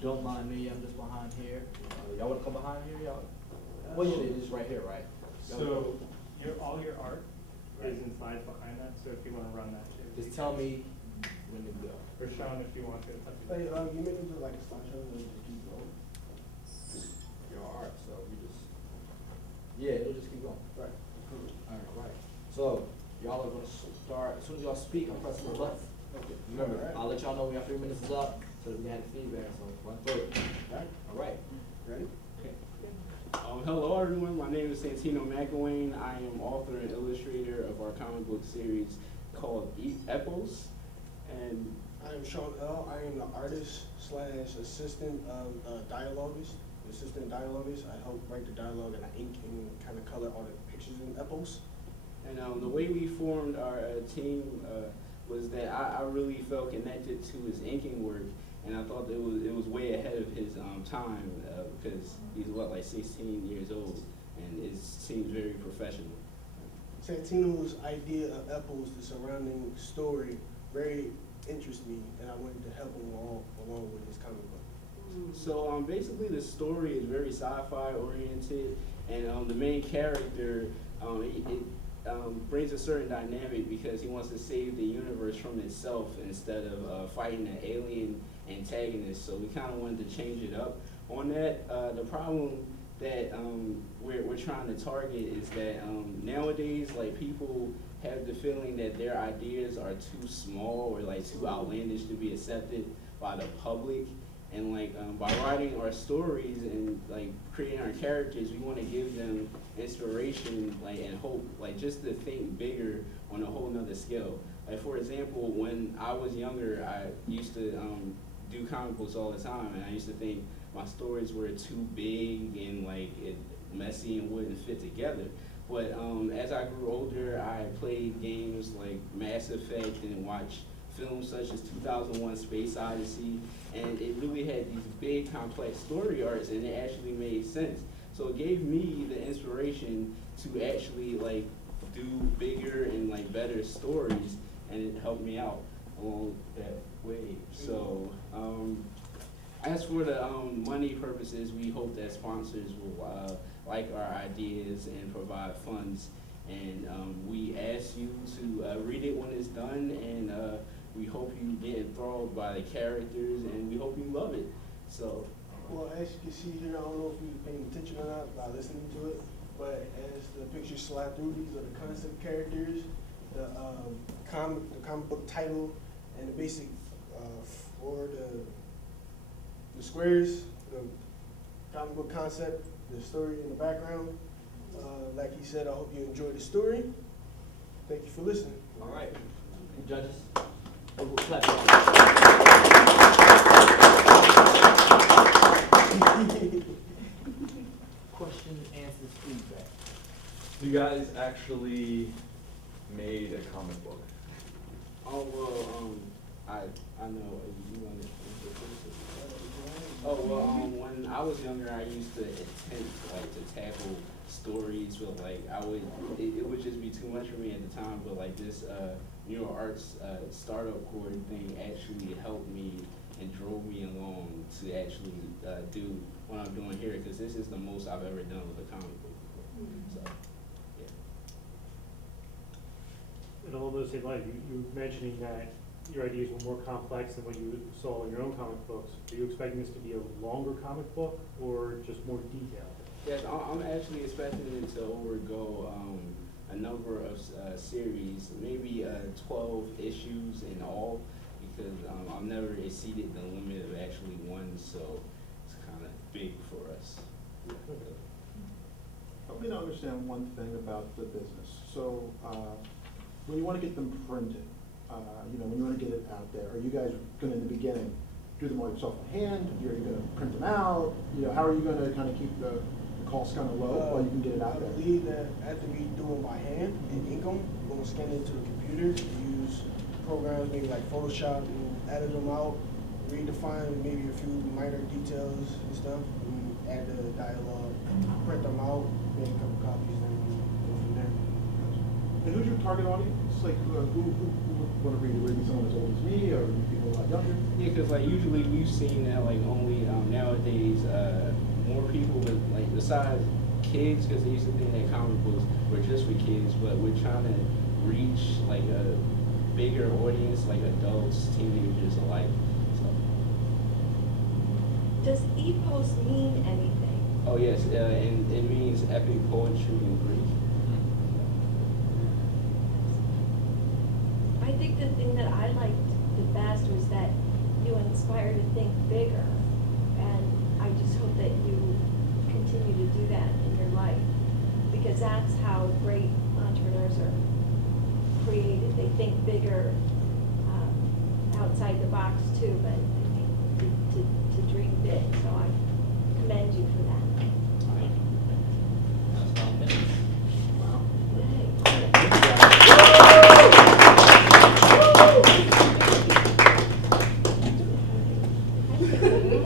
don't mind me, I'm just behind here. Y'all wanna come behind here, y'all? Well, yeah, it is right here, right? So all your art is in slides behind that, so if you wanna run that too. Just tell me when to go. Or Shaun, if you want to. Hey, you made me do like a slideshow and just keep going. Your art, so we just, yeah, it'll just keep going. Right. Alright. So, y'all are gonna start, as soon as y'all speak, I'm pressing the button. Okay. Remember, Alright. I'll let y'all know when your 3 minutes is up, so that we can have feedback, so run through it. Alright. Ready? Okay. Hello everyone, my name is Santino McElwain. I am author and illustrator of our comic book series called Epos. And I am Shaun L. I am the artist / assistant of dialoguist. Assistant dialoguist. I help write the dialogue and I ink and kind of color all the pictures in Epos. the way we formed our team was that I really felt connected to his inking work, and I thought that it was way ahead of his time because he's like 16 years old, and it seems very professional. Santino's idea of Epos, the surrounding story, very interested me, and I wanted to help him along with his comic book. So basically the story is very sci-fi oriented, and the main character, it brings a certain dynamic because he wants to save the universe from itself instead of fighting an alien antagonist. So we kind of wanted to change it up on that. The problem that we're trying to target is that nowadays, like, people have the feeling that their ideas are too small or like too outlandish to be accepted by the public. And like by writing our stories and like creating our characters, we want to give them inspiration, like, and hope, like, just to think bigger on a whole nother scale. Like, for example, when I was younger, I used to do comic books all the time, and I used to think my stories were too big and like messy and wouldn't fit together. But as I grew older, I played games like Mass Effect and watched films such as 2001: Space Odyssey, and it really had these big, complex story arcs, and it actually made sense. So it gave me the inspiration to actually like do bigger and like better stories, and it helped me out along that way. So as for the money purposes, we hope that sponsors will like our ideas and provide funds. And we ask you to read it when it's done, and we hope you get enthralled by the characters, and we hope you love it. So. Well, as you can see here, I don't know if you're paying attention or not by listening to it, but as the pictures slide through, these are the concept characters, the comic book title, and the basic for the squares, the comic book concept, the story in the background. Like he said, I hope you enjoyed the story. Thank you for listening. All right. Judges. We'll clap. Questions, answers, feedback. You guys actually made a comic book. Oh well, I know you want to. Oh well, when I was younger, I used to attempt like to tackle stories, but like it would just be too much for me at the time. But like this Mural Arts startup cord thing actually helped me and drove me along to actually do what I'm doing here, because this is the most I've ever done with a comic book. So, yeah. And along those same lines, you were mentioning that your ideas were more complex than what you saw in your own comic books. Are you expecting this to be a longer comic book or just more detailed? Yes, I'm actually expecting it to overgo a number of series, maybe 12 issues in all, because I've never exceeded the limit of actually one, so it's kind of big for us. Help me to understand one thing about the business. So when you want to get them printed, when you want to get it out there, are you guys going to, in the beginning, do them all yourself by hand? Are you going to print them out? How are you going to kind of keep the costs kind of low while you can get it out there? I believe that after we do them by hand and ink them, we're going to scan it into the computer, use programs maybe like Photoshop, and edit them out, redefine maybe a few minor details and stuff, and add the dialogue, print them out, make a couple copies, and go from there. And who's your target audience? Like, who would want to read it? Would it be someone as old as me, or people a lot younger? Yeah, because like usually we've seen that like only nowadays, more people with, like, besides kids, because they used to think that comic books were just for kids, but we're trying to reach like a bigger audience, like adults, teenagers alike. So. Does epos mean anything? Oh yes, and it means epic poetry in Greek. I think the thing that I liked the best was that you inspire to think bigger, and I just hope that you continue to do that in your life, because that's how great entrepreneurs are created. They think bigger, outside the box too, but I think to